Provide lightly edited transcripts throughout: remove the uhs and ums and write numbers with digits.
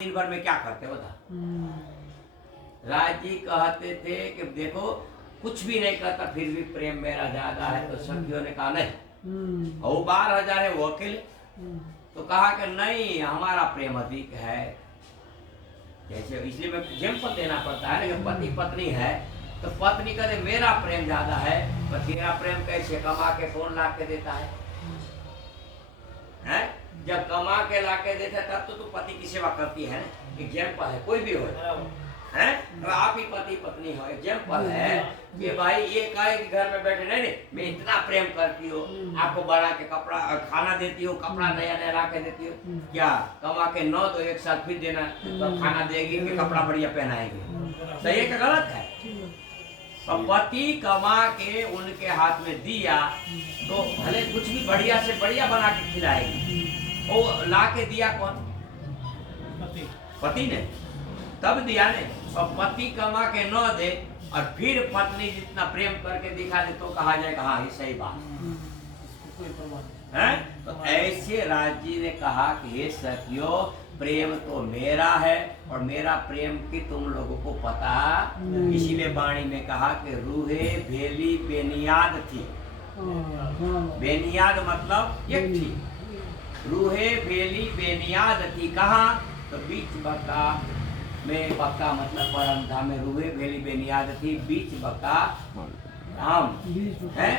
दिन भर में क्या करते बता। राज जी कहते थे कि देखो कुछ भी नहीं करता फिर भी प्रेम मेरा ज्यादा है। तो सखियों ने कहा नहीं, वो 12,000 है वो अकेले। तो कहा कि नहीं हमारा प्रेम अधिक है। जैसे इसलिए मैं एग्जाम्पल देना पड़ता है ना, पति पत्नी है तो पत्नी कहते मेरा प्रेम ज्यादा है। तो तेरा प्रेम कैसे कमा के कौन ला के देता है? हैं? जब कमा के ला के देता तब तो तू पति की सेवा करती है ना। एग्जाम्पल है, कोई भी हो हैं, तो आप ही पति पत्नी हो। एग्जाम्पल है कि भाई ये कहे कि घर में बैठे नहीं मैं इतना प्रेम करती हूँ, आपको बड़ा के कपड़ा खाना देती हूँ, कपड़ा नया नया ला के देती हूँ। क्या कमा के 9 तो एक साल फिर देना तो खाना देगी कि कपड़ा बढ़िया पहनाएगी? सही है कि गलत है? तो पति कमा के उनके हाथ में दिया तो भले कुछ भी बढ़िया से बढ़िया बना के खिलाएगी। वो ला के दिया कौन? पति ने तब दिया ने। और पति कमा के न दे और फिर पत्नी जितना प्रेम करके दिखा दे तो कहा जाएगा हाँ ये सही बात है। तो ऐसे राज जी ने कहा कि हे सखियों प्रेम तो मेरा है और मेरा प्रेम की तुम लोगों को पता। इसीलिए वाणी में कहा कि रूहे भेली बेनियाद थी। बेनियाद मतलब एक थी। रूहे भेली बेनियाद थी। कहाँ? तो बीच बक्का में, बक्का मतलब परमधाम में रूहे भेली बेनियाद थी। बीच बक्का धाम है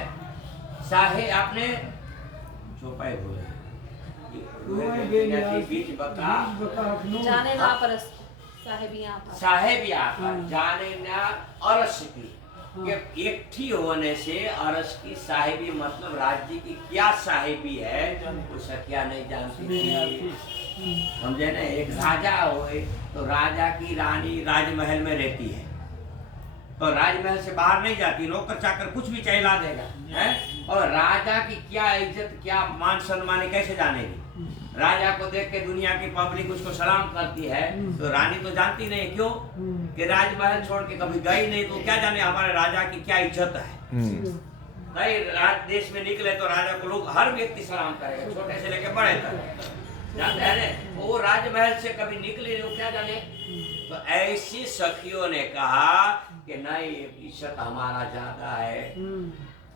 साहे आपने चौपाई बोले बीच बक्का जाने ना पर साहेबिया जाने ना अरस की। एक थी होने से अरस की साहिबी मतलब राज्य की क्या साहिबी है वो सखिया नहीं जानती थी। समझे ना? एक राजा होए तो राजा की रानी राजमहल में रहती है तो राजमहल से बाहर नहीं जाती, नौकर चाकर कुछ भी चला देगा है। और राजा की क्या इज्जत क्या मान सम्मान कैसे जानेगी? राजा को देख के दुनिया की पब्लिक उसको सलाम करती है तो रानी तो जानती नहीं। क्यों कि राजमहल छोड़ के कभी गई नहीं तो क्या जाने हमारे राजा की क्या इज्जत है। कई राज देश में निकले तो राजा को लोग हर व्यक्ति सलाम करेगा, छोटे से लेके बड़े तक, जानते हैं ना। वो राजमहल से कभी निकले नहीं, क्या जाने। तो ऐसी सखियों ने कहा कि नहीं इज्जत हमारा ज्यादा है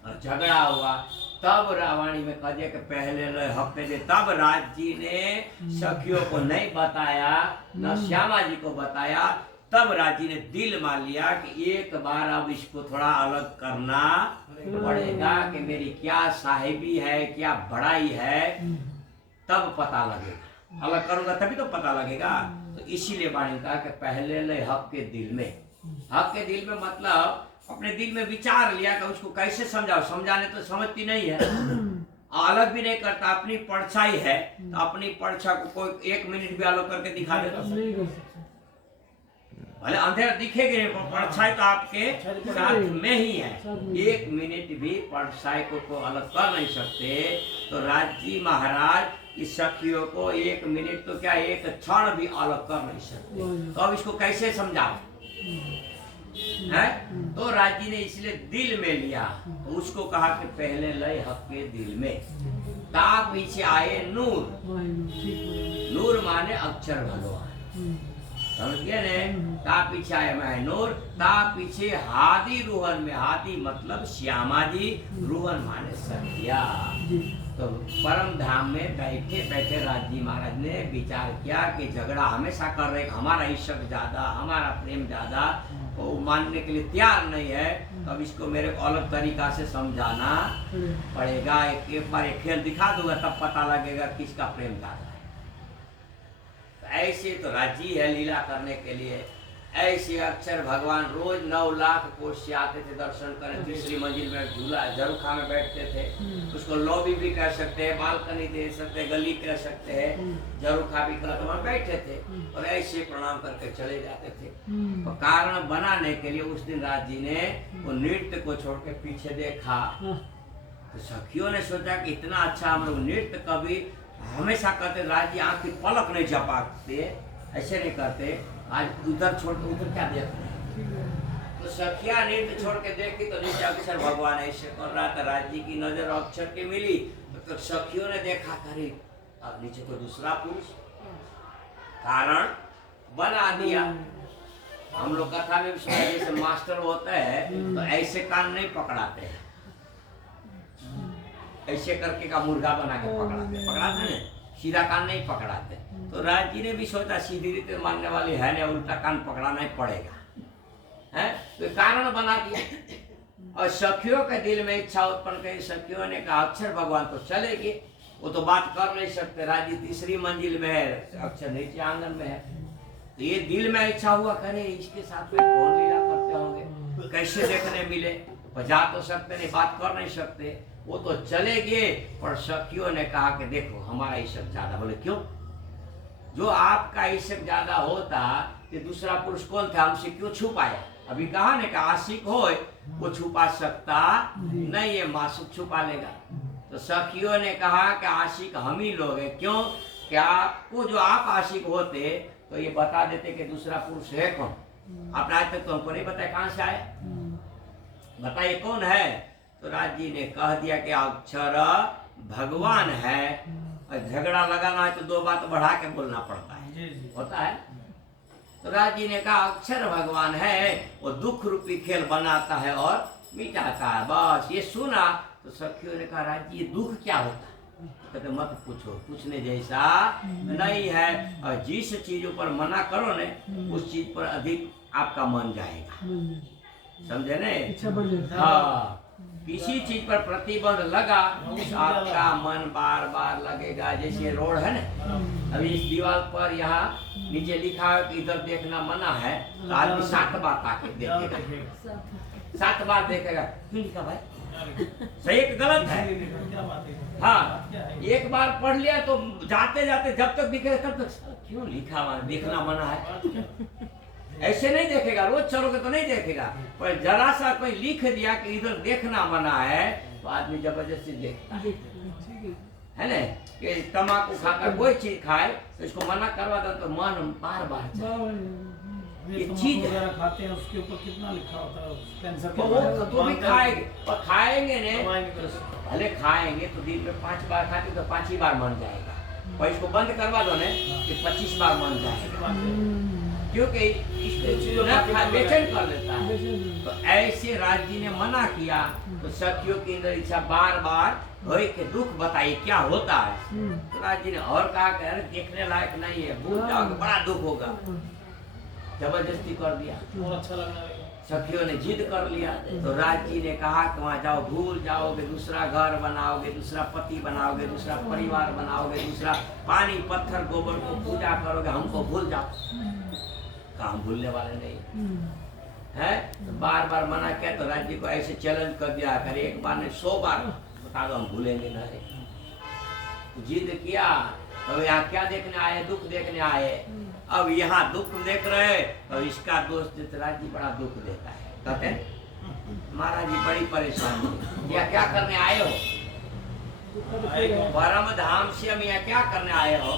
और झगड़ा हुआ। तब रावाणी में कह दिया कि पहले हफ्ते दे। तब राज जी ने सखियों को नहीं बताया न श्यामा जी को बताया। तब राज जी ने दिल मान लिया कि एक बार अब इसको थोड़ा अलग करना पड़ेगा कि मेरी क्या साहिबी है क्या बड़ाई है, तब पता लगेगा। अलग करूंगा तभी तो पता लगेगा। तो इसीलिए वाणी कहा कि पहले ले हक के दिल में। हक के दिल में मतलब अपने दिल में विचार लिया कि उसको कैसे समझाओ। समझाने तो समझती नहीं है, अलग भी नहीं करता। अपनी परछाई है तो अपनी परछा को कोई 1 मिनट भी अलग करके दिखा देता भले अंधेरा दिखेगी नहीं, परछाई तो आपके साथ में ही है। 1 मिनट भी परछाई को अलग कर नहीं सकते। तो राज जी महाराज इस सखियों को 1 मिनट तो क्या 1 क्षण भी अलग कर नहीं सकते। तो अब इसको कैसे समझाओ है? तो राज जी ने इसलिए दिल में लिया। तो उसको कहा कि पहले लय हक के दिल में। ता पीछे आए नूर। नूर माने अक्षर भगवान, समझ गए ने? ता पीछे आए मैं नूर। ता पीछे हादी रूहन में। हादी मतलब श्यामा जी, रूहन माने सखिया। तो परम धाम में बैठे बैठे राज जी महाराज ने विचार किया कि झगड़ा हमेशा कर रहे, हमारा इश्क ज्यादा हमारा प्रेम ज्यादा, वो मानने के लिए तैयार नहीं है। तो अब इसको मेरे को अलग तरीका से समझाना पड़ेगा। एक बार एक खेल दिखा दूंगा तब पता लगेगा किसका प्रेम ज्यादा है। तो ऐसे तो राजी है लीला करने के लिए। ऐसे अक्षर भगवान रोज 9 लाख कोष से आते थे दर्शन करने। तीसरी मंजिल में झूला झरूखा में बैठते थे। उसको लॉबी भी कह सकते हैं, बालकनी दे सकते हैं, गली कह सकते हैं, झरूखा भी कह। तो वहाँ बैठे थे और ऐसे प्रणाम करके चले जाते थे। तो कारण बनाने के लिए उस दिन राज जी ने वो नृत्य को छोड़ के पीछे देखा। तो सखियों ने सोचा कि इतना अच्छा हम लोग नृत्य कभी हमेशा करते। राज जी आँख की पलक नहीं झपकते, ऐसे नहीं करते। आज उधर छोड़ के उधर क्या देख रहे हैं? तो सखिया नृत्य छोड़ के देखी तो नीचे अक्षर भगवान ऐसे कर रहा था। राज जी की नजर अक्षर की मिली तो सखियों ने देखा करे अब नीचे तो दूसरा पुरुष। कारण बना दिया। हम लोग कथा में भी सुना, जैसे मास्टर होता है तो ऐसे कान नहीं पकड़ाते हैं, ऐसे करके का मुर्गा बना के पकड़ाते ना, सीधा कान नहीं पकड़ाते। तो राज जी ने भी सोचा सीधी रीति मानने वाली है ना, उल्टा कान पकड़ाना ही पड़ेगा, है तो कारण बना दिया। और सखियों के दिल में इच्छा उत्पन्न करी, सखियों ने कहा अक्षर भगवान तो चले गए, वो तो बात कर नहीं सकते, राजी तीसरी मंजिल में है, अक्षर नीचे आंगन में है। तो ये दिल में इच्छा हुआ, करे इसके साथ में कौन लीला करते होंगे, कैसे देखने मिले, बजा तो सकते नहीं, बात कर नहीं सकते, वो तो चले गए। पर सखियों ने कहा कि देखो हमारा ईश्वर ज्यादा। बोले क्यों? जो आपका ईश्वर ज्यादा होता कि दूसरा पुरुष कौन था, हमसे क्यों छुपाया? अभी कहा ने कहा आशिक हो वो छुपा सकता नहीं, ये मासूक छुपा लेगा। तो सखियों ने कहा कि आशिक हम ही लोग हैं। क्यों? कि आपको जो आप आशिक होते तो ये बता देते कि दूसरा पुरुष है कौन। आपने आज तक तो हमको नहीं बताया कहां से आए, बताइए कौन है। तो राज जी ने कह दिया कि अक्षर भगवान है। और झगड़ा लगाना है तो दो बात बढ़ा के बोलना पड़ता है, होता है। तो राज जी ने कहा अक्षर भगवान है, वो दुख रूपी खेल बनाता है और मिटाता है, बस ये सुना। तो सखियों ने कहा राज जी ये दुख क्या होता है? कहते मत पूछो, पूछने जैसा नहीं है। और जिस चीजों पर मना करो ने उस चीज पर अधिक आपका मन जाएगा, समझे ने? हाँ, किसी चीज पर प्रतिबंध लगा आपका मन बार बार लगेगा। जैसे रोड है ना, अभी इस दीवार पर यहाँ नीचे लिखा है कि इधर देखना मना है, तो आदमी 7 बार ताके देखेगा, 7 बार देखेगा। क्यों लिखा भाई? सही है कि गलत है? हाँ, एक बार पढ़ लिया तो जाते जाते जब तक दिखेगा तब तक क्यों लिखा हुआ देखना मना है, ऐसे नहीं देखेगा। रोज चलोगे तो नहीं देखेगा, पर जरा सा कोई लिख दिया कि इधर देखना मना है तो आदमी जबरदस्ती देखता है ना। कि तम्बाकू खाकर कोई चीज खाए तो इसको मना करवा दो तो मन बार बार ये चीज खाते हैं, उसके ऊपर कितना लिखा होता है कैंसर के वो तो भी खाएंगे, और खाएंगे ने भले खाएंगे तो दिन में 5 बार खाते तो 5 ही बार मन जाएगा, और इसको बंद करवा दो ने कि 25 बार मन जाएगा, क्योंकि इसको बेचैन कर लेता है। तो ऐसे राज जी ने मना किया तो सखियों की अंदर इच्छा बार बार होई के दुख बताइए क्या होता है। तो राज जी ने और कहा कि अरे देखने लायक नहीं है, भूल जाओगे बड़ा दुख होगा, जबरदस्ती कर दिया। और अच्छा लगना है। सखियों ने जिद कर लिया। तो राज जी ने कहा कि वहाँ जाओ, भूल जाओगे, दूसरा घर बनाओगे, दूसरा पति बनाओगे, दूसरा परिवार बनाओगे, दूसरा पानी पत्थर गोबर को पूजा करोगे, हमको भूल जाओ। काम भूलने वाले नहीं है। तो बार बार मना किया तो राज जी को ऐसे चैलेंज कर दिया, अगर एक बार नहीं 100 बार बता दो हम भूलेंगे नहीं। जिद किया। अब यहाँ क्या देखने आए? दुख देखने आए। अब यहाँ दुख देख रहे तो इसका दोस्त राज जी बड़ा दुख देता है, कहते हैं महाराज जी बड़ी परेशानी, या क्या करने आए हो? परम धाम से हम यहाँ क्या करने आए हो?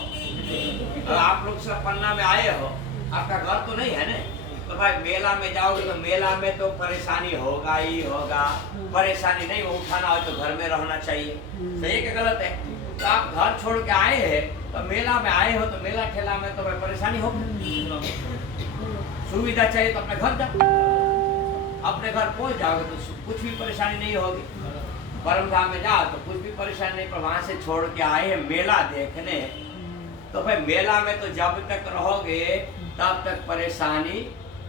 तो आप लोग सब पन्ना में आए हो, आपका घर तो नहीं है ना? तो भाई मेला में जाओगे तो मेला में तो परेशानी होगा ही होगा, परेशानी नहीं हो उठाना हो तो घर में रहना चाहिए, सही कि गलत है? तो आप घर छोड़ के आए हैं तो मेला में आए हो तो मेला ठेला में तो भाई परेशानी होगी, सुविधा चाहिए तो अपने घर जाओ, अपने घर पहुंच जाओगे तो कुछ भी परेशानी नहीं होगी। परम धाम में जाओ तो कुछ भी परेशानी नहीं, पर वहां से छोड़ के आए हैं मेला देखने, तो भाई मेला में तो जब तक रहोगे तब तक परेशानी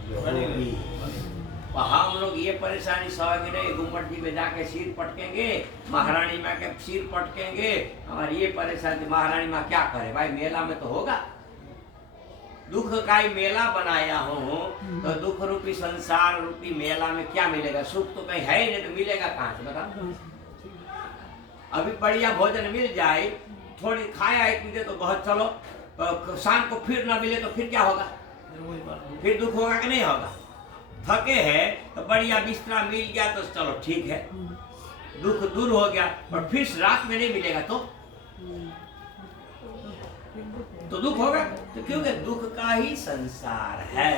होगी। हम लोग ये परेशानी सहेंगे नहीं, गुम्बद जी में जाके सिर पटकेंगे, महारानी माँ के सिर पटकेंगे, हमारी ये परेशानी, महारानी माँ क्या करे भाई? मेला में तो होगा, दुख का ही मेला बनाया हूँ, तो दुख रूपी संसार रूपी मेला में क्या मिलेगा? सुख तो कहीं है ही नहीं, तो मिलेगा कहाँ से बताओ? अभी बढ़िया भोजन मिल जाए, थोड़ी खाया इतनी देर तो बहुत, चलो शाम को फिर ना मिले तो फिर क्या होगा? फिर दुख होगा कि नहीं होगा? थके हैं तो बढ़िया बिस्तरा मिल गया तो चलो ठीक है, दुख दूर हो गया, और फिर रात में नहीं मिलेगा तो दुख होगा। तो क्योंकि दुख का ही संसार है।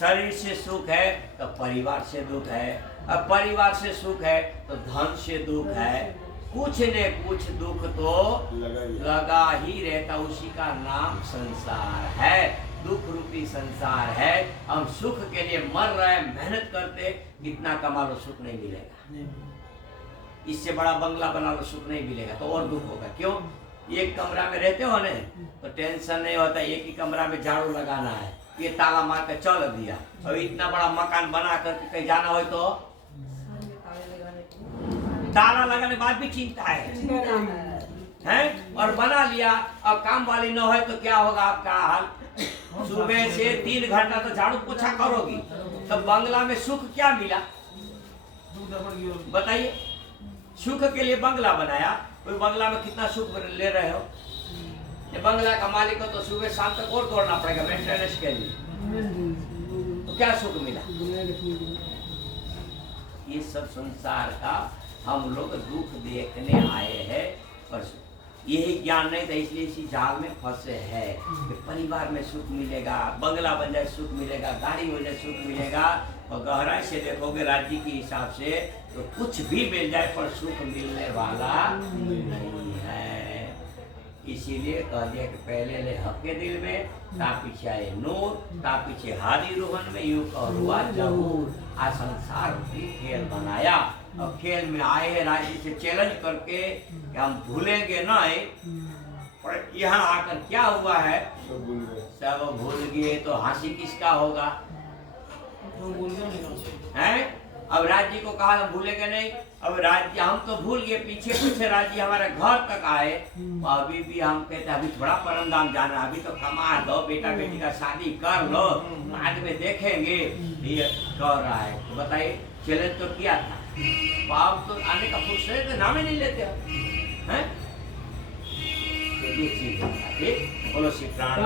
शरीर से सुख है तो परिवार से दुख है, अब परिवार से सुख है तो धन से दुख है, कुछ न कुछ दुख तो लगा ही रहता, उसी का नाम संसार है। दुख रूपी संसार है, हम सुख के लिए मर रहे हैं, मेहनत करते, कितना कमा लो सुख नहीं मिलेगा। इससे बड़ा बंगला बना लो सुख नहीं मिलेगा, तो और दुख होगा। क्यों? एक कमरा में रहते हो ना तो टेंशन नहीं होता, एक ही कमरा में झाड़ू लगाना है, ये ताला मार के चल दिया। और इतना बड़ा मकान बना करके कहीं जाना हो तो ताला लगाने के बाद भी चिंता है, और बना लिया और काम वाली न हो तो क्या होगा आपका हाल? सुबह से 3 घंटा तो झाड़ू पोछा करोगी, तो बंगला में सुख क्या मिला बताइए? सुख के लिए बंगला बनाया, कोई बंगला में कितना सुख ले रहे हो? ये बंगला का मालिक हो तो सुबह शाम तक और दौड़ना पड़ेगा मेंटेनेंस के लिए, तो क्या सुख मिला? ये सब संसार का हम लोग दुख देखने आए हैं, और यही ज्ञान नहीं था, इसलिए इसी जाल में फंसे हैं कि परिवार में सुख मिलेगा, बंगला बन जाए सुख मिलेगा, गाड़ी हो जाए सुख मिलेगा। और गहराई से देखोगे राज्य के हिसाब से तो कुछ भी मिल जाए पर सुख मिलने वाला नहीं है। इसीलिए कह दिया कि पहले ले हके दिल में, ता पीछे आए नूर, ता पीछे हादी रोहन में, यूं हुआ जहूर। आज संसार की खेल बनाया, और खेल में आए हैं राज्य से चैलेंज करके कि हम भूलेंगे नहीं, पर यहाँ आकर क्या हुआ है? सब भूल गए, तो हंसी किसका होगा? हैं? अब राज्य को कहा हम भूलेंगे नहीं, अब राज्य हम तो भूल गए, पीछे पीछे राज्य हमारे घर तक आए, अभी भी हम कहते अभी थोड़ा परम धाम जाना, अभी तो कमा दो, बेटा बेटी का शादी कर लो, बाद में देखेंगे। ये कह रहा है, तो बताइए चैलेंज तो किया था, बाप तो आने का फुर्सत नाम ही नहीं लेते हैं। तो ये चीज है, बोलो श्री प्राण।